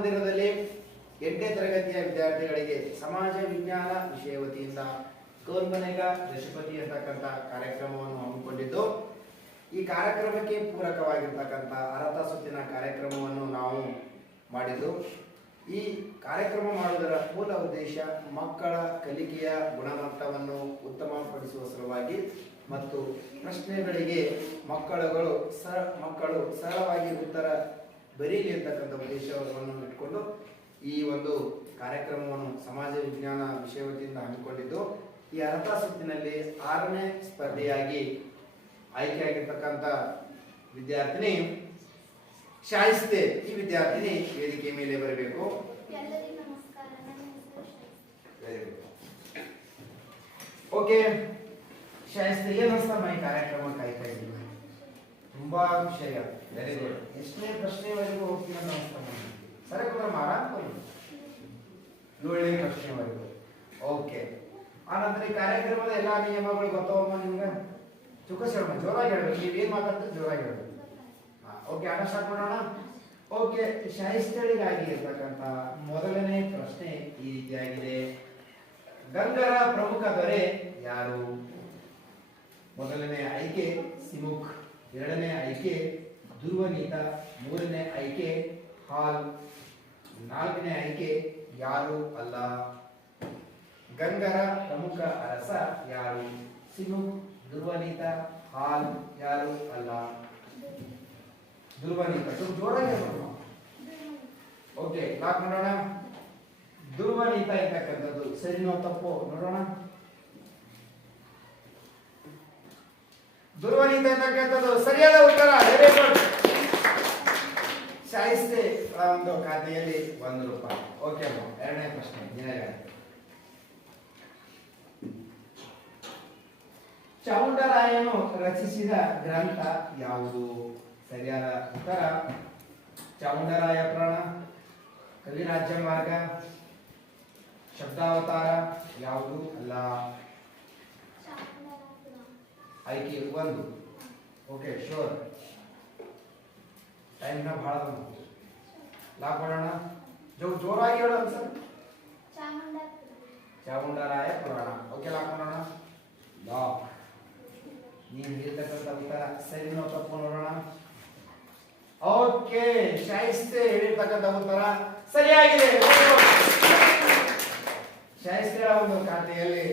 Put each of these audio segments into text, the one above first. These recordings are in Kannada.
ಮಂದಿರದಲ್ಲಿ 8ನೇ ತರಗತಿಯ ವಿದ್ಯಾರ್ಥಿಗಳಿಗೆ ಸಮಾಜ ವಿಜ್ಞಾನ ವಿಷಯ ವತಿಯಿಂದ ಕೌನ್ಬನೆಗ ದಶಪತಿ ಅಂತಕ್ಕಂಥ ಕಾರ್ಯಕ್ರಮವನ್ನು ಹಮ್ಮಿಕೊಂಡಿದ್ದು, ಈ ಕಾರ್ಯಕ್ರಮಕ್ಕೆ ಪೂರಕವಾಗಿರ್ತಕ್ಕಂಥ ಅರ್ಥ ಸುತ್ತಿನ ಕಾರ್ಯಕ್ರಮವನ್ನು ನಾವು ಮಾಡಿದ್ದು. ಈ ಕಾರ್ಯಕ್ರಮ ಮಾಡುವುದರ ಮೂಲ ಉದ್ದೇಶ ಮಕ್ಕಳ ಕಲಿಕೆಯ ಗುಣಮಟ್ಟವನ್ನು ಉತ್ತಮಪಡಿಸುವ ಸಲುವಾಗಿ ಮತ್ತು ಪ್ರಶ್ನೆಗಳಿಗೆ ಮಕ್ಕಳು ಸರಳವಾಗಿ ಉತ್ತರ ಬರೀಲಿ ಅಂತಕ್ಕಂಥ ಉದ್ದೇಶವನ್ನು ಇಟ್ಕೊಂಡು ಈ ಒಂದು ಕಾರ್ಯಕ್ರಮವನ್ನು ಸಮಾಜ ವಿಜ್ಞಾನ ವಿಷಯ ವತಿಯಿಂದ ಹಮ್ಮಿಕೊಂಡಿದ್ದು. ಈ ಅರ್ಥ ಸುತ್ತಿನಲ್ಲಿ 6ನೇ ಸ್ಪರ್ಧೆಯಾಗಿ ಆಯ್ಕೆಯಾಗಿರ್ತಕ್ಕಂಥ ವಿದ್ಯಾರ್ಥಿನಿ ಶಾಯಿಸ್ತೆ. ಈ ವಿದ್ಯಾರ್ಥಿನಿ ವೇದಿಕೆ ಮೇಲೆ ಬರಬೇಕು. ಓಕೆ ಶಾಯಿಸ್ತೆ, ಏನು ಅನ್ಸ್ತಮ್ಮ ಈ ಕಾರ್ಯಕ್ರಮ ಕಾಯ್ತಾ ಇದ್ದೀವಿ? ತುಂಬಾ ವಿಷಯ. Very good. ಎಷ್ಟನೇ ಪ್ರಶ್ನೆವರೆಗೂ ಹೋಗ್ತೀನಿ ಅಂತ ಅನ್ಸ್ತಮ್ಮ? ಸರಿ ಕೂಡ ಆರಾಮ್ 7ನೇ ಪ್ರಶ್ನೆವರೆಗೂ. ಓಕೆ, ಆನಂತರ ಈ ಕಾರ್ಯಕ್ರಮದ ಎಲ್ಲಾ ನಿಯಮಗಳು ಗೊತ್ತವಮ್ಮ ನಿಮ್ಗೆ? ಚುಕ್ಕಸಮ್ಮ ಜೋರಾಗಿ ಹೇಳ್ಬೇಕು. ನೀವೇನ್ ಮಾತಾಡ್ತೀರಿ ಜೋರಾಗಿ ಹೇಳ್ಬೇಕು. ಓಕೆ, ಆಟ ಸ್ಟಾರ್ಟ್ ಮಾಡೋಣ. ಓಕೆ, ಶಾಹಿಸ್ತೆಗಳಿಗಾಗಿ ಇರ್ತಕ್ಕಂಥ ಮೊದಲನೇ ಪ್ರಶ್ನೆ ಈ ರೀತಿಯಾಗಿದೆ. ಗಂಗರ ಪ್ರಮುಖ ದೊರೆ ಯಾರು? ಮೊದಲನೇ ಆಯ್ಕೆ ಸಿಮುಖ್, 2ನೇ ಆಯ್ಕೆ ದುರ್ವನೀತ, 3ನೇ ಆಯ್ಕೆ ಹಾಲ್, 4ನೇ ಆಯ್ಕೆ ಯಾರು ಅಲ್ಲ. ಗಂಗರ ಪ್ರಮುಖ ಅರಸ ಯಾರು? ಸಿಮುಖ್, ದುರ್ವನೀತ, ಹಾಲ್, ಯಾರು ಅಲ್ಲ. ದುರ್ವನೀತ. ಜೋರಾಗಿ ಹೇಳೋಣ. ಓಕೆ, ಲಾಕ್ ಮಾಡೋಣ. ದುರ್ವನೀತ ಇರ್ತಕ್ಕಂಥದ್ದು ಸರಿನೋ ತಪ್ಪೋ ನೋಡೋಣ. ದುರ್ವನೀತ ಇರ್ತಕ್ಕಂಥದ್ದು ಸರಿಯಾದ ಉತ್ತರ. Very good. ಶಾಯಿಸ್ತೆ ಒಂದು ಖಾತೆಯಲ್ಲಿ 1 ರೂಪಾಯಿ. ಓಕೆ ಅಮ್ಮ, 2ನೇ ಪ್ರಶ್ನೆ ನಿನಗೆ. ಚಾಮುಂಡರಾಯನು ರಚಿಸಿದ ಗ್ರಂಥ ಯಾವುದು? ಸರಿಯಾದ ಉತ್ತರ ಚಾಮುಂಡರಾಯ ಪುರಾಣ, ಕವಿರಾಜ್ಯ ಮಾರ್ಗ, ಶಬ್ದಾವತಾರ, ಯಾವುದು ಅಲ್ಲ. ಆಯ್ಕೆ 1. Okay, sure. ಟೈಮ್ ನ ಬಹಳ ಲಾಕ್ ಮಾಡೋಣ. ಜೋರಾಗಿ ಹೇಳು ಸರ್. ಚಾಮುಂಡರಾಯ ಪುರಾಣ. ಓಕೆ, ಲಾಕ್ ಮಾಡೋಣ. ಲಾಕ್. ನೀವು ಹೇಳ್ತಕ್ಕಂಥ ಉತ್ತರ ಸರಿನೋ ತಪ್ಪು ನೋಡೋಣ. ಓಕೆ, ಶಾಯಿಸ್ತೆ ಹೇಳಿರ್ತಕ್ಕಂಥ ಉತ್ತರ ಸರಿಯಾಗಿದೆ. ಶಾಯಿಸ್ತೆ ಒಂದು ಖಾತೆಯಲ್ಲಿ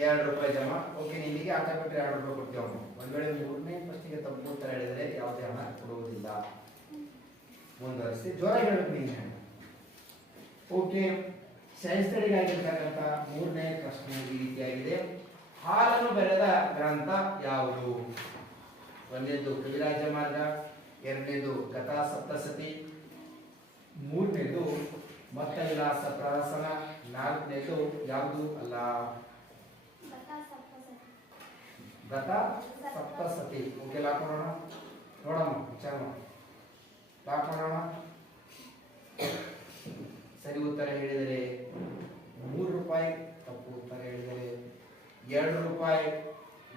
2 ರೂಪಾಯಿ ಜಮಾ. ಓಕೆ, ನಿಮಗೆ ಆಟ ಬಿಟ್ಟರೆ 2 ರೂಪಾಯಿ ಕೊಡ್ತೀವಿ. ಒಂದ್ ವೇಳೆ 3ನೇ ಪ್ರಶ್ನೆಗೆ ತಪ್ಪು ಉತ್ತರ ಹೇಳಿದರೆ ಯಾವುದೇ ಹಣ ಕೊಡುವುದಿಲ್ಲ. ಮುಂದುವರಿಸಿ, ಜೋರಾಗಿ ಹೇಳಬೇಕು ನೀನು. ಓಕೆ, ಶಾಯಿಸ್ತೆಗಳಿಗಾಗಿರ್ತಕ್ಕಂಥ 3ನೇ ಪ್ರಶ್ನೆ ಈ ರೀತಿಯಾಗಿದೆ. ಹಾಲನ್ನು ಬರೆದ ಗ್ರಂಥ ಯಾವುದು? 1ನೇದು ಕವಿರಾಜ ಮಾರ್ಗ, 2ನೇದು ಕಥಾ ಸಪ್ತಸತಿ, 3ನೇದು ಮತ್ತ ವಿಲಾಸ ಪ್ರಹಸನ, 4ನೇದು ಯಾವುದು ಅಲ್ಲ. ಕಥಾ ಸಪ್ತಸತಿ. ಓಕೆ, ಲಾಕ್ ಮಾಡೋಣ. ನೋಡಮ್ಮ ವಿಚಾರ ಲಾಕ್ ಮಾಡೋಣ. ಸರಿ ಉತ್ತರ ಹೇಳಿದರೆ 3 ರೂಪಾಯಿ, ತಪ್ಪು ಉತ್ತರ ಹೇಳಿದರೆ 2 ರೂಪಾಯಿ.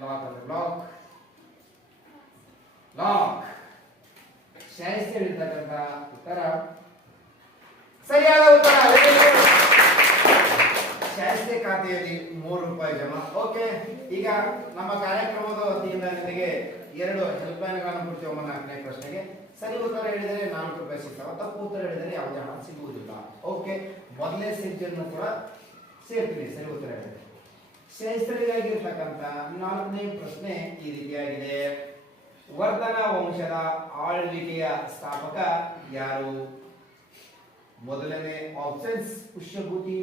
Lock lock lock. ಶಾಯಿಸ್ತೆ ಹೇಳಿರ್ತಕ್ಕಂಥ ಉತ್ತರ ಸರಿಯಾದ ಉತ್ತರ. ಶಾಯಿಸ್ತೆ ಖಾತೆಯಲ್ಲಿ 3 ರೂಪಾಯಿ ಜಮಾ. ಓಕೆ, ಈಗ ನಮ್ಮ ಕಾರ್ಯಕ್ರಮದ ವತಿಯಿಂದ ನಿಮಗೆ 2 ಹೆಲ್ಪ್ ಲೈನ್ಗಳನ್ನು ಕೊಡ್ತೀವಿ. 4ನೇ ಪ್ರಶ್ನೆಗೆ ಸರಿ ಉತ್ತರ ಹೇಳಿದರೆ 4 ರೂಪಾಯಿ ಸಿಗ್ತಾವ, ತಪ್ಪು ಉತ್ತರ ಹೇಳಿದರೆ ಯಾವುದೇ ಹಣ ಸಿಗುವುದಿಲ್ಲ. ಓಕೆ, ಮೊದಲನೇ ಸಂಖ್ಯೆಯನ್ನು ಕೂಡ ಸೇರ್ತೀನಿ ಸರಿ ಉತ್ತರ ಹೇಳಿದರೆ. ಶಾಯಿಸ್ತೆಗಳಿಗಾಗಿರ್ತಕ್ಕಂಥ 4ನೇ ಪ್ರಶ್ನೆ ಈ ರೀತಿಯಾಗಿದೆ. ವರ್ಧನ ವಂಶದ ಆಳ್ವಿಕೆಯ ಸ್ಥಾಪಕ ಯಾರು? ಮೊದಲನೇ ಆಪ್ಷನ್ಸ್ ಪುಷ್ಯಭೂತಿ,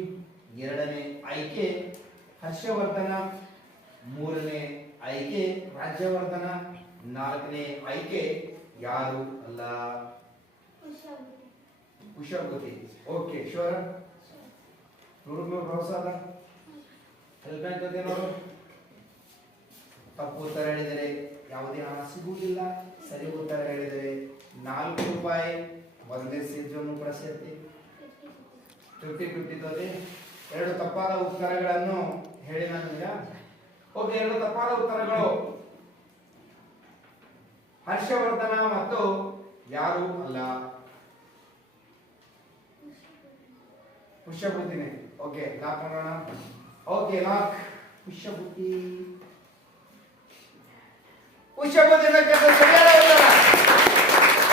2ನೇ ಆಯ್ಕೆ ಹರ್ಷವರ್ಧನ, 3ನೇ ಆಯ್ಕೆ ರಾಜ್ಯವರ್ಧನ, 4ನೇ ಆಯ್ಕೆ ಯಾರು ಅಲ್ಲ. ಪುಷ್ಯಭೂತಿ. Okay, sure. 100 ಭರವಸೆ ಅದ. ಹೆಲ್ಪ್ ಲೈನ್ ನೋಡು. ತಪ್ಪು ಉತ್ತರ ಹೇಳಿದರೆ ಯಾವುದೇ ಹಣ ಸಿಗುವುದಿಲ್ಲ. ಸರಿ ಉತ್ತರ ಹೇಳಿದರೆ 4 ರೂಪಾಯಿ. ಒಂದೇ ಸೇರ್ಜನ್ನು ಕೂಡ ಸೇರ್ತೀವಿ. 50-50 ತೋರಿ. 2 ತಪ್ಪಾದ ಉತ್ತರಗಳನ್ನು ಹೇಳಿ ನನಗೆ. ಓಕೆ, 2 ತಪ್ಪಾದ ಉತ್ತರಗಳು ಹರ್ಷವರ್ಧನ ಮತ್ತು ಯಾರು ಅಲ್ಲ. ಪುಷ್ಯಬುದ್ಧಿನೇ. ಓಕೆ ಲಾಕ್ ಮಾಡೋಣ. Okay lock. ಪುಷ್ಯಬುದ್ಧಿ ಸರಿಯಾದ ಉತ್ತರ.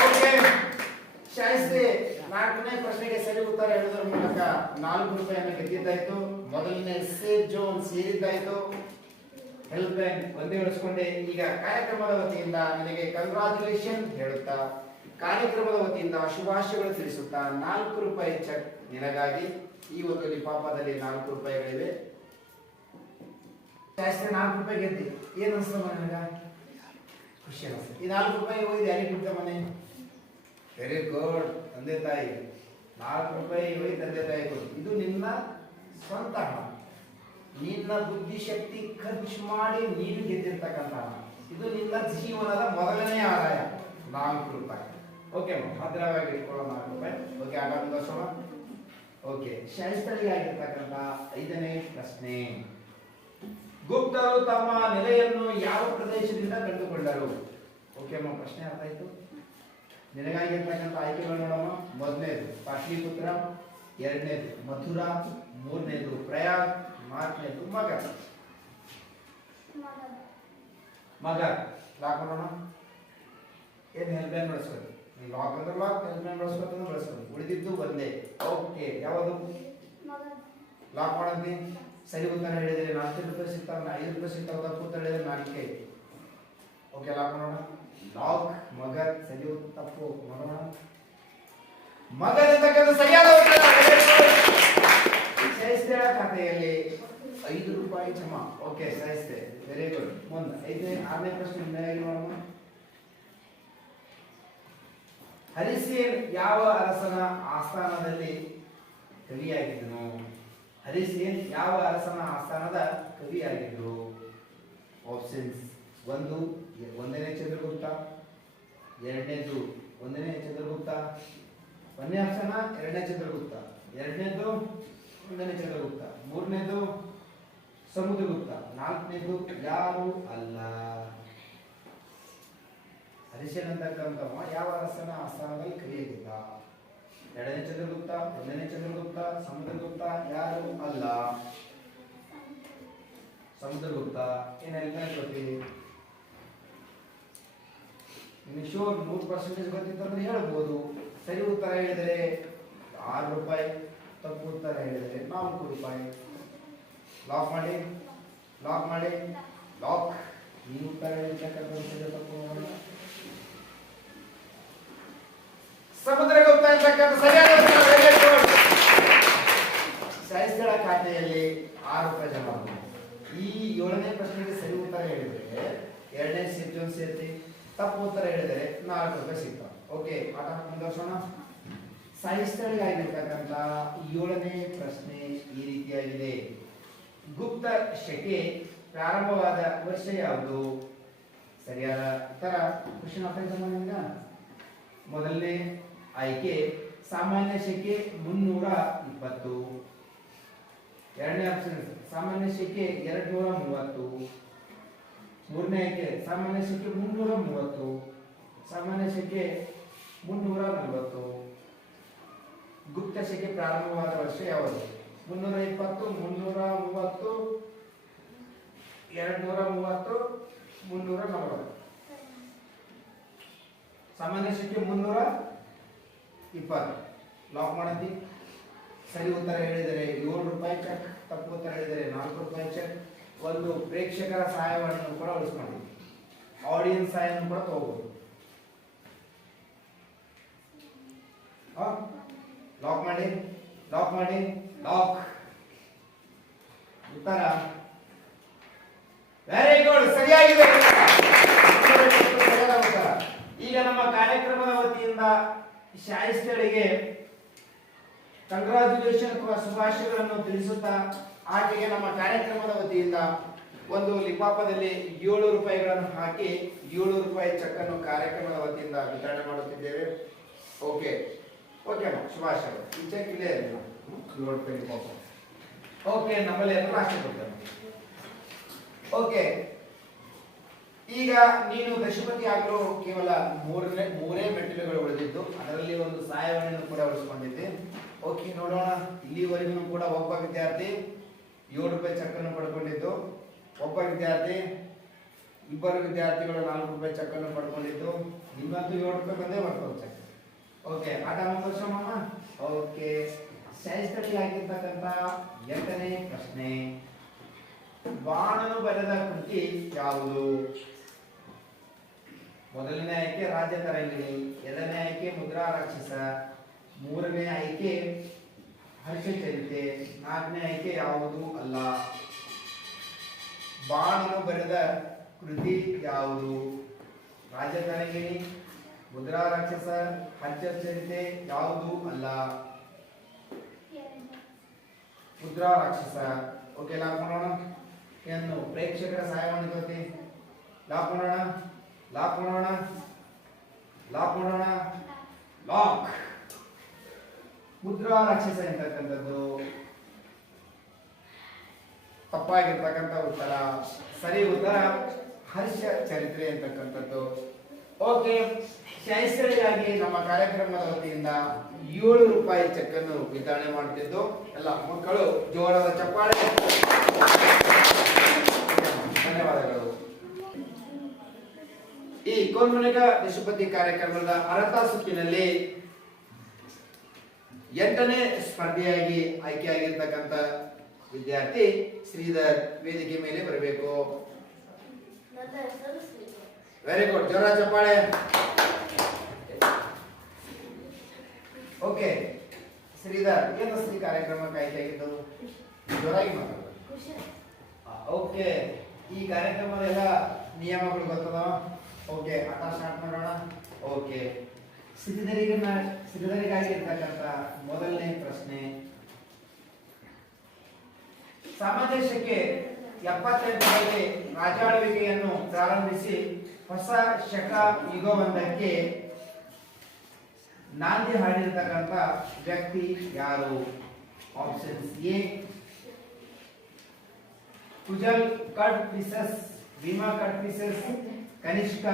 ಓಕೆ ಶಾಯಿಸ್ತೆ 4ನೇ ಪ್ರಶ್ನೆಗೆ ಸರಿ ಉತ್ತರ ಹೇಳುವುದರ ಮೂಲಕ 4 ರೂಪಾಯಿಯನ್ನು ಗೆದ್ದಿದ್ದಾಯ್ತು. ಮೊದಲನೇ ಸೇಫ್ ಜೋನ್ ಸೇರಿದ್ದಾಯ್ತು. ಹೆಲ್ಪ್ ಲೈನ್ ಒಂದೇ ಉಳಿಸ್ಕೊಂಡೆ. ಈಗ ಕಾರ್ಯಕ್ರಮದ ವತಿಯಿಂದ ನಿನಗೆ ಕಂಗ್ರಾಚುಲೇಷನ್ ಹೇಳುತ್ತಾ, ಕಾರ್ಯಕ್ರಮದ ವತಿಯಿಂದ ಶುಭಾಶಯಗಳು ತಿಳಿಸುತ್ತಾ 4 ರೂಪಾಯಿ ಚೆಕ್ ನಿನಗಾಗಿ. ಈ ಒಂದು ಲಿಫಾಫಾದಲ್ಲಿ 4 ರೂಪಾಯಿಗಳಿವೆ. ಶಾಸ್ತ್ರಿ 4 ರೂಪಾಯಿ ಗೆದ್ದಿ, ಏನ್ ಅನ್ಸ್ತಮ್ಮ ನನಗ? ಖುಷಿ ಅನ್ಸ್ತದೆ. ಈ 4 ರೂಪಾಯಿ ಹೋಗಿ ಯಾರಿಗೆ ಬಿಡ್ತ ಮನೆ? ವೆರಿ ಗುಡ್ ತಂದೆ ತಾಯಿ. 4 ರೂಪಾಯಿ ಹೋಗಿ ತಂದೆ ತಾಯಿ ಕೊಡು. ಇದು ನಿನ್ನ ಸ್ವಂತ ಹಣ, ನಿನ್ನ ಬುದ್ಧಿಶಕ್ತಿ ಖರ್ಚು ಮಾಡಿ ನೀನು ಗೆದ್ದಿರ್ತಕ್ಕಂಥ ಹಣ. ಇದು ನಿನ್ನ ಜೀವನದ ಮೊದಲನೇ ಆದಾಯ 4 ರೂಪಾಯಿ. ಓಕೆ ಭದ್ರವಾಗಿ ಇಟ್ಕೊಳ್ಳೋ 4 ರೂಪಾಯಿ. ಓಕೆ ಆಗ ಮುಂದುವರ್ಸೋಣ. ಓಕೆ ಶಾಸ್ತ್ರಿಯಾಗಿರ್ತಕ್ಕಂಥ 5ನೇ ಪ್ರಶ್ನೆ. ಗುಪ್ತರು ತಮ್ಮ ನೆಲೆಯನ್ನು ಯಾವ ಪ್ರದೇಶದಿಂದ ಕಂಡುಕೊಂಡರು? ಓಕೆ ಅಮ್ಮ, ಪ್ರಶ್ನೆ ಅರ್ಥ ಆಯ್ತು. ನಿನಗಾಗಿರ್ತಕ್ಕಂಥ ಆಯ್ಕೆಗಳು ನೋಡಮ್ಮ. ಮೊದಲನೇದು ಪಾಟಲಿಪುತ್ರ, 2ನೇದು ಮಥುರಾ, 3ನೇದು ಪ್ರಯಾಗ್, 4ನೇದು ಮಗಧ. ಲಾಕ್ ಮಾಡೋಣ. ಏನ್ ಹೆಲ್ಪ್ ಲೈನ್ ಬಳಸ್ಕೊಳ್ಳಿ. ಲಾಕ್ ಅಂದ್ರೆ ಲಾಕ್, ಹೆಲ್ಪ್ ಲೈನ್ ಬಳಸ್ಕೊತ ಬಳಸ್ಕೊಳ್ಳಿ. ಉಳಿದಿದ್ದು ಒಂದೇ. ಓಕೆ ಯಾವುದು? ಲಾಕ್ ಮಾಡಂತಿ. ಸರಿ ಉತ್ತರ ಹೇಳಿದ್ರೆ 4 ರೂಪಾಯಿ ಸಿಗ್ತಾವ, 5 ರೂಪಾಯಿ ಸಿಗ್ತಾವ. ತಪ್ಪು ಉತ್ತರ ಹೇಳಿದ್ರೆ 4. ಓಕೆ ಲಾಕ್ ಮಾಡೋಣ. ಲಾಕ್ ಮಗಧ. ಸರಿ ತಪ್ಪು ಮಾಡೋಣ. ಮಗಧ ಅಂತಕ್ಕಂಥ ಸರಿಯಾದ ಉತ್ತರ. ಸಹಿಸ್ತೆ ಖಾತೆಯಲ್ಲಿ 5 ರೂಪಾಯಿ ಜಮಾ. ಓಕೆ ಸಹಿಸ್ತೆ, ವೆರಿ ಗುಡ್. ಮುಂದೆ 6ನೇ ಪ್ರಶ್ನೆ ಮೇಲಾಗಿ ನೋಡೋಣ. ಹರಿಸೇನ್ ಯಾವ ಅರಸನ ಆಸ್ಥಾನದಲ್ಲಿ ಕವಿಯಾಗಿದ್ದನು? ಹರಿಸೇನ್ ಯಾವ ಅರಸನ ಆಸ್ಥಾನದ ಕವಿಯಾಗಿದ್ದರು? ಆಪ್ಷನ್ಸ್: 1 1ನೇ ಚಂದ್ರಗುಪ್ತ, 2ನೇದು 1ನೇ ಚಂದ್ರಗುಪ್ತ, 1ನೇ ಆಪ್ಷನ್ 2ನೇ ಚಂದ್ರಗುಪ್ತ, 2ನೇದು 1ನೇ ಚಂದ್ರಗುಪ್ತ, 3ನೇದು ಸಮುದ್ರಗುಪ್ತ, 4ನೇದು ಯಾರು ಅಲ್ಲ. ಹರಿಸೇನ್ ಅಂತಕ್ಕಂಥವ ಯಾವ ಅರಸನ ಆಸ್ಥಾನದಲ್ಲಿ ಕವಿಯಾಗಿದ್ದ? 2ನೇ ಚಂದ್ರಗುಪ್ತ, 1ನೇ ಚಂದ್ರಗುಪ್ತ, ಸಮುದ್ರಗುಪ್ತ, ಯಾರು ಅಲ್ಲ. ಸಮುದ್ರಗುಪ್ತ. ಏನೆಲ್ಲ ಗೊತ್ತಿ? ನಿಮಗೆ ಶೋರ್ 100% ಗೊತ್ತಿತ್ತಂದ್ರೆ ಹೇಳ್ಬೋದು. ಸರಿ ಉತ್ತರ ಹೇಳಿದರೆ 6 ರೂಪಾಯಿ, ತಪ್ಪು ಉತ್ತರ ಹೇಳಿದರೆ 4 ರೂಪಾಯಿ. ಲಾಕ್ ಮಾಡಿ, ಲಾಕ್ ಮಾಡಿ, ಲಾಕ್. ಈ ಉತ್ತರ ಹೇಳಿರ್ತಕ್ಕಂಥ ತಪ್ಪು. ಸಮುದ್ರಗುಪ್ತ ಅಂತಕ್ಕಂಥ ಸರಿಯಾದ ಉತ್ತರ. ಶಾಹಿಸ್ಗಳ ಖಾತೆಯಲ್ಲಿ 6 ರೂಪಾಯಿ ಜಮಾ. ಈ 7ನೇ ಪ್ರಶ್ನೆಗೆ ಸರಿ ಉತ್ತರ ಹೇಳಿದರೆ 2ನೇ ಸೇರ್ತಿ ಸೇರ್ತಿ, ತಪ್ಪು ಉತ್ತರ ಹೇಳಿದರೆ 4 ರೂಪಾಯಿ ಸಿಗ್ತಾವೆ. ಓಕೆ ಪಾಠ ಮುಂದುವರ್ಸೋಣ. ಸಾಹಿತ್ಯಗಳಿಗಾಗಿರ್ತಕ್ಕಂಥ 7ನೇ ಪ್ರಶ್ನೆ ಈ ರೀತಿಯಾಗಿದೆ. ಗುಪ್ತ ಶಕೆ ಪ್ರಾರಂಭವಾದ ವರ್ಷ ಯಾವುದು? ಸರಿಯಾದ ಉತ್ತರ. ಕ್ವಶನ್ ಅರ್ಥ. ಮೊದಲನೇ ಆಯ್ಕೆ ಸಾಮಾನ್ಯ ಶಕೆ 320. 2ನೇ ಆಪ್ಷನ್ ಸಾಮಾನ್ಯ ಶಕೆ 230. 3ನೇ ಆಯ್ಕೆ ಸಾಮಾನ್ಯ ಶಕೆ 330. ಸಾಮಾನ್ಯ ಶಕೆ 340. ಗುಪ್ತ ಶಕೆ ಪ್ರಾರಂಭವಾದ ವರ್ಷ ಯಾವುದು? 320, 330, 230, 340. ಸಾಮಾನ್ಯ ಶಕೆ 320. ಲಾಕ್ ಮಾಡಂತಿ. ಸರಿ ಉತ್ತರ ಹೇಳಿದರೆ 7 ರೂಪಾಯಿ ಚೆಕ್, ತಪ್ಪು ಉತ್ತರ ಹೇಳಿದರೆ 4 ರೂಪಾಯಿ ಚೆಕ್. ಒಂದು ಪ್ರೇಕ್ಷಕರ ಸಹಾಯವನ್ನು ಕೂಡ ಉಳಿಸ್ಕೊಂಡು ಆಡಿಯನ್ಸ್ ಸಹಾಯವನ್ನು ಕೂಡ ತಗೋಬಹುದು. ಲಾಕ್ ಮಾಡಿ, ಲಾಕ್ ಮಾಡಿ, ಲಾಕ್. ಉತ್ತರ ವೆರಿ ಗುಡ್, ಸರಿಯಾಗಿದೆ. ಈಗ ನಮ್ಮ ಕಾರ್ಯಕ್ರಮದ ವತಿಯಿಂದ ಶಾಹಿಸ್ಗಳಿಗೆ ಕಂಗ್ರಾಚುಲೇಷನ್ ಅಥವಾ ಶುಭಾಶಯಗಳನ್ನು ತಿಳಿಸುತ್ತಾ, ಆಕೆಗೆ ನಮ್ಮ ಕಾರ್ಯಕ್ರಮದ ವತಿಯಿಂದ ಒಂದು ಲಿಫಾಫಾದಲ್ಲಿ 7 ರೂಪಾಯಿಗಳನ್ನು ಹಾಕಿ 7 ರೂಪಾಯಿ ಚೆಕ್ ಅನ್ನು ಕಾರ್ಯಕ್ರಮದ ವತಿಯಿಂದ ವಿತರಣೆ ಮಾಡುತ್ತಿದ್ದೇವೆ. ಓಕೆ ಓಕೆ ಅಮ್ಮ, ಶುಭಾಶಯಗಳು. ಈ ಚೆಕ್ ಇಲ್ಲೇ 7 ರೂಪಾಯಿ ಲಿಫಾಫ. ಓಕೆ, ನಮ್ಮಲ್ಲಿ ಎಲ್ಲ ಅಷ್ಟೇ ಕೊಡ್ತೇವೆ. ಓಕೆ, ಈಗ ನೀನು ದಶಪತಿ ಆಗಲು ಕೇವಲ ಮೂರೇ ಮೆಟ್ಟಿಲುಗಳು ಉಳಿದಿದ್ದು, ಅದರಲ್ಲಿ ಒಂದು ಸಹಾಯವನ್ನು ಕೂಡ ಉಳಿಸಿಕೊಂಡಿದ್ದೆ. ಓಕೆ, ನೋಡೋಣ. ಇಲ್ಲಿವರೆಗೂ ಕೂಡ ಒಬ್ಬ ವಿದ್ಯಾರ್ಥಿ 7 ರೂಪಾಯಿ ಚೆಕ್ ಅನ್ನು ಪಡ್ಕೊಂಡಿದ್ದು, ಒಬ್ಬ ವಿದ್ಯಾರ್ಥಿ, ಇಬ್ಬರು ವಿದ್ಯಾರ್ಥಿಗಳು 4 ರೂಪಾಯಿ ಚೆಕ್ ಅನ್ನು ಪಡ್ಕೊಂಡಿದ್ದು, ನಿಮ್ಮಂತೂ 7 ರೂಪಾಯಿ ಬಂದೇ ಬರ್ತದೆ ಚೆಕ್. ಓಕೆ, ಆಟ ಮುಂದುವರ್ಸೋಣ. ಓಕೆ, ಶಾಸ್ತ್ರಗಳಿಯಾಗಿರ್ತಕ್ಕಂಥ 8ನೇ ಪ್ರಶ್ನೆ. ಬಾಣನು ಬರೆದ ಕೃತಿ ಯಾವುದು? ಮೊದಲನೇ ಆಯ್ಕೆ ರಾಜ್ಯ ತರಂಗಿಣಿ, ಎರಡನೇ ಆಯ್ಕೆ ಮುದ್ರಾ ರಾಕ್ಷಸ, ಮೂರನೇ ಆಯ್ಕೆ ಹರ್ಷಚರಿತೆ, ನಾಲ್ಕನೇ ಆಯ್ಕೆ ಯಾವುದು ಅಲ್ಲ. ಬಾಣನು ಬರೆದ ಕೃತಿ ಯಾವುದು? ರಾಜ್ಯ ತರಂಗಿಣಿ, ಮುದ್ರಾ ರಾಕ್ಷಸ, ಹರ್ಷಚರಿತೆ, ಯಾವುದು ಅಲ್ಲ. ಮುದ್ರಾ ರಾಕ್ಷಸ. ಓಕೆ, ಲಾಕ್ ಮಾಡೋಣ. ಏನು ಪ್ರೇಕ್ಷಕರ ಸಹಾಯವನ್ನು ತೋತಿ ಲಾಕ್ ಮಾಡೋಣ, ಲಾಕ್ ಮಾಡೋಣ, ಲಾಕ್ ಮಾಡೋಣ, ಲಾಕ್. ಮುದ್ರಾ ರಾಕ್ಷಸ ಎಂತಕ್ಕಂಥದ್ದು ತಪ್ಪಾಗಿರ್ತಕ್ಕಂಥ ಉತ್ತರ. ಸರಿ ಉತ್ತರ ಹರ್ಷ ಚರಿತ್ರೆ ಅಂತಕ್ಕಂಥದ್ದು. ಓಕೆ, ಶಾಸ್ತ್ರೀಯವಾಗಿ ನಮ್ಮ ಕಾರ್ಯಕ್ರಮದ ವತಿಯಿಂದ 7 ರೂಪಾಯಿ ಚೆಕ್ ಅನ್ನು ವಿತರಣೆ ಮಾಡುತ್ತಿದ್ದು, ಎಲ್ಲ ಮಕ್ಕಳು ಜೋರದ ಚಪ್ಪಾಳೆ. ಧನ್ಯವಾದಗಳು. ಈ ಕೋಲ್ಮನೆಗ ದೇಶಪತಿ ಕಾರ್ಯಕ್ರಮದ ಅರ್ಹತಾ ಸುತ್ತಿನಲ್ಲಿ 8ನೇ ಸ್ಪರ್ಧೆಯಾಗಿ ಆಯ್ಕೆಯಾಗಿರ್ತಕ್ಕಂಥ ವಿದ್ಯಾರ್ಥಿ ಶ್ರೀಧರ್ ವೇದಿಕೆ ಮೇಲೆ ಬರಬೇಕು. ವೆರಿ ಗುಡ್, ಜೋರ ಚಪ್ಪಾಳೆ. ಓಕೆ ಶ್ರೀಧರ್, ಏನು ಈ ಕಾರ್ಯಕ್ರಮಕ್ಕೆ ಆಯ್ಕೆಯಾಗಿದ್ದು? ಜೋರಾಗಿ ಮಾತಾಡ. ಓಕೆ, ಈ ಕಾರ್ಯಕ್ರಮದ ಎಲ್ಲ ನಿಯಮಗಳು ಗೊತ್ತದ? ಓಕೆ, ಆಟ ಸ್ಟಾರ್ಟ್ ಮಾಡೋಣ. ಓಕೆ, ಸಿರಿಧರಿಗಾಗಿ ಇರ್ತಕ್ಕಂಥ ಮೊದಲನೇ ಪ್ರಶ್ನೆ. ಸಾಮಾನ್ಯ ಶಕೆ 78ರಲ್ಲಿ ರಾಜಾಳ್ವಿಕೆಯನ್ನು ಪ್ರಾರಂಭಿಸಿ ಹೊಸ ಶಕ ಯುಗವೊಂದಕ್ಕೆ ನಾಂದಿ ಹಾಡಿರ್ತಕ್ಕಂಥ ವ್ಯಕ್ತಿ ಯಾರು? ಆಪ್ಷನ್ಸ್: ಎ ಕುಜಲ್ ಕಡ್ಫಿಸಸ್, ಭೀಮಾ ಕಡ್ಫಿಸಸ್, ಕನಿಷ್ಕ,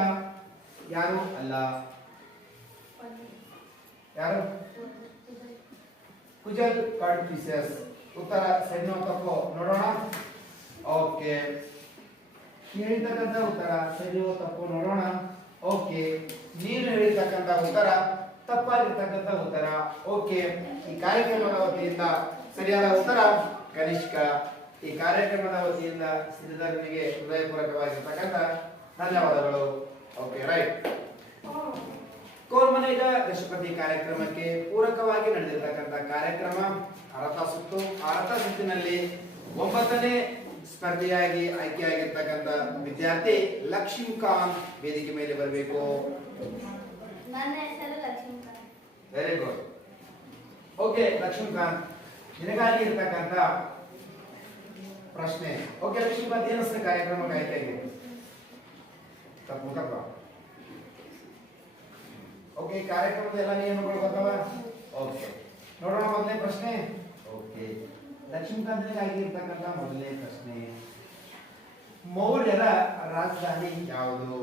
ಯಾರು ಅಲ್ಲ. ಯಾರು? ಕುಜಲ್ ಕಡ್ಫಿಸಸ್. ಉತ್ತರ ಸರಿನೋ ತಪ್ಪೋ ನೋಡೋಣ. ಓಕೆ, ಹೇಳಿರ್ತಕ್ಕಂಥ ಉತ್ತರ ಸರಿಯೋ ತಪ್ಪು ನೋಡೋಣ. ಓಕೆ, ನೀನು ಹೇಳಿರ್ತಕ್ಕಂಥ ಉತ್ತರ ತಪ್ಪಾಗಿರ್ತಕ್ಕಂಥ ಉತ್ತರ. ಓಕೆ, ಈ ಕಾರ್ಯಕ್ರಮದ ವತಿಯಿಂದ ಸರಿಯಾದ ಉತ್ತರ ಕನಿಷ್ಕ. ಈ ಕಾರ್ಯಕ್ರಮದ ವತಿಯಿಂದ ಶ್ರೀಧರನಿಗೆ ಹೃದಯಪೂರ್ವಕವಾಗಿರ್ತಕ್ಕಂಥ ಧನ್ಯವಾದಗಳು. Okay, right. ಕೋಲ್ಮನೆಗ ದೇಶಪತಿ ಕಾರ್ಯಕ್ರಮಕ್ಕೆ ಪೂರಕವಾಗಿ ನಡೆದಿರ್ತಕ್ಕಂಥ ಕಾರ್ಯಕ್ರಮ ಅರ್ಹತಾ ಸುತ್ತು. ಅರ್ಹತಾ ಸುತ್ತಿನಲ್ಲಿ 9ನೇ ಸ್ಪರ್ಧೆಯಾಗಿ ಆಯ್ಕೆಯಾಗಿರ್ತಕ್ಕಂಥ ವಿದ್ಯಾರ್ಥಿ ಲಕ್ಷ್ಮೀಕಾಂತ್ ವೇದಿಕೆ ಮೇಲೆ ಬರಬೇಕು. Very good. ಓಕೆ ಲಕ್ಷ್ಮೀಕಾಂತ್, ನಿನಗಾಗಿ ಇರ್ತಕ್ಕಂಥ ಪ್ರಶ್ನೆ. ಓಕೆ ಲಕ್ಷ್ಮೀಕಾಂತ್, ಏನು ಕಾರ್ಯಕ್ರಮಕ್ಕೆ ಆಯ್ಕೆಯಾಗಿದೆ? ತಪ್ಪು. ಓಕೆ, ಕಾರ್ಯಕ್ರಮದ ಎಲ್ಲ ನಿಯಮಗಳು ಗೊತ್ತವ? ಓಕೆ, ನೋಡೋಣ ಮೊದಲನೇ ಪ್ರಶ್ನೆ. ಓಕೆ, ಲಕ್ಷ್ಮೀಕಾಂತನಿಗಾಗಿ ಇರ್ತಕ್ಕಂಥ ಮೊದಲನೇ ಪ್ರಶ್ನೆ. ಮೌರ್ಯರ ರಾಜಧಾನಿ ಯಾವುದು?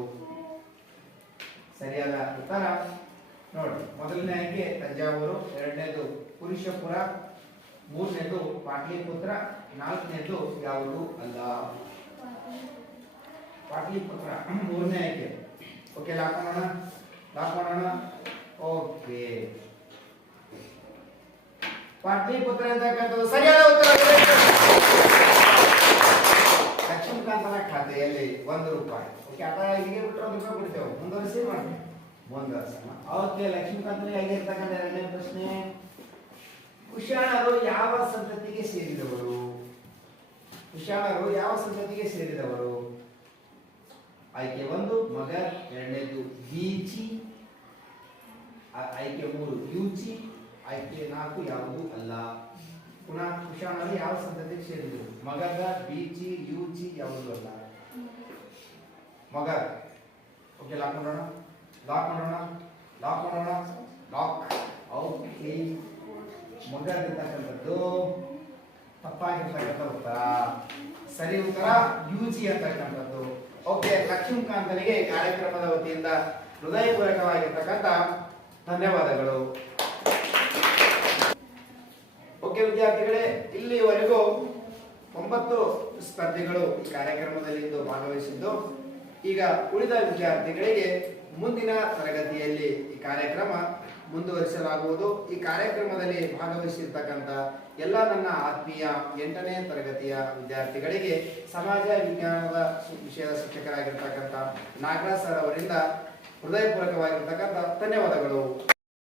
ಸರಿಯಾದ ಉತ್ತರ ನೋಡಿ. ಮೊದಲನೇ ಆಯ್ಕೆ ತಂಜಾವೂರು, ಎರಡನೇದು ಪುರುಷಪುರ, ಮೂರನೇದು ಪಾಟಲಿಪುತ್ರ, ನಾಲ್ಕನೇದು ಯಾವುದು ಅಲ್ಲ. ಪಾಟಲಿಪುತ್ರ ಮೂರನೇ ಆಯ್ಕೆ. ಓಕೆ, ಲಾಕ್ ಮಾಡೋಣ, ಲಾಕ್ ಮಾಡೋಣ. ಓಕೆ, ಪಾಟಲಿಪುತ್ರ ಅಂತಕ್ಕಂಥದ್ದು ಸರಿಯಾದ ಉತ್ತರ. ಲಕ್ಷ್ಮೀಕಾಂತನ ಖಾತೆಯಲ್ಲಿ 1 ರೂಪಾಯಿ. ಓಕೆ, ಆಟ ಇಲ್ಲಿಗೆ ಬಿಟ್ಟರೆ 1 ರೂಪಾಯಿ ಬಿಡ್ತೇವೆ. ಮುಂದುವರಿಸಿ ಮಾಡಿ, ಮುಂದುವರಿಸೋಣ. ಓಕೆ, ಲಕ್ಷ್ಮೀಕಾಂತನಿಗೆ ಆಗಿರ್ತಕ್ಕಂಥ ಎರಡನೇ ಪ್ರಶ್ನೆ. ಕುಶಾಣರು ಯಾವ ಸಂತತಿಗೆ ಸೇರಿದವರು? ಕುಶಾಣರು ಯಾವ ಸಂತತಿಗೆ ಸೇರಿದವರು? ಆಯ್ಕೆ 1 ಮಗರ್, ಎರಡನೇದು ಬೀಚಿ, ಆಯ್ಕೆ 3 ಯೂಚಿ, ಆಯ್ಕೆ 4 ಯಾವುದು ಅಲ್ಲ. ಪುನಃ ಕುಶಾಣರು ಯಾವ ಸಂತತಿಗೆ ಸೇರಿದರು? ಮಗಧ, ಬೀಚಿ, ಯೂಚಿ, ಯಾವುದು ಅಲ್ಲ. ಮಗರ್. ಓಕೆ, ಲಾಕ್ ಮಾಡೋಣ, ಲಾಕ್ ಮಾಡೋಣ, ಲಾಕ್ ಮಾಡೋಣ, ಲಾಕ್. ಓಕೆ, ಮಗರ್ ಇರ್ತಕ್ಕಂಥದ್ದು ತಪ್ಪಾಗಿರ್ತಕ್ಕಂಥ ಉತ್ತರ. ಸರಿ ಉತ್ತರ ಯೂಜಿ ಅಂತಕ್ಕಂಥದ್ದು. ಓಕೆ, ಲಕ್ಷ್ಮೀಕಾಂತನಿಗೆ ಕಾರ್ಯಕ್ರಮದ ವತಿಯಿಂದ ಹೃದಯಪೂರ್ವಕವಾಗಿರ್ತಕ್ಕಂಥ ಧನ್ಯವಾದಗಳು. ಓಕೆ ವಿದ್ಯಾರ್ಥಿಗಳೇ, ಇಲ್ಲಿವರೆಗೂ 9 ಸ್ಪರ್ಧಿಗಳು ಈ ಕಾರ್ಯಕ್ರಮದಲ್ಲಿ ಇಂದು ಭಾಗವಹಿಸಿದ್ದು. ಈಗ ಉಳಿದ ವಿದ್ಯಾರ್ಥಿಗಳಿಗೆ ಮುಂದಿನ ತರಗತಿಯಲ್ಲಿ ಈ ಕಾರ್ಯಕ್ರಮ ಮುಂದುವರಿಸಲಾಗುವುದು. ಈ ಕಾರ್ಯಕ್ರಮದಲ್ಲಿ ಭಾಗವಹಿಸಿರ್ತಕ್ಕಂಥ ಎಲ್ಲ ನನ್ನ ಆತ್ಮೀಯ 8ನೇ ತರಗತಿಯ ವಿದ್ಯಾರ್ಥಿಗಳಿಗೆ ಸಮಾಜ ವಿಜ್ಞಾನದ ವಿಷಯದ ಶಿಕ್ಷಕರಾಗಿರ್ತಕ್ಕಂಥ ನಾಗರಾಜ್ ಸರ್ ಅವರಿಂದ ಹೃದಯಪೂರ್ವಕವಾಗಿರ್ತಕ್ಕಂಥ ಧನ್ಯವಾದಗಳು.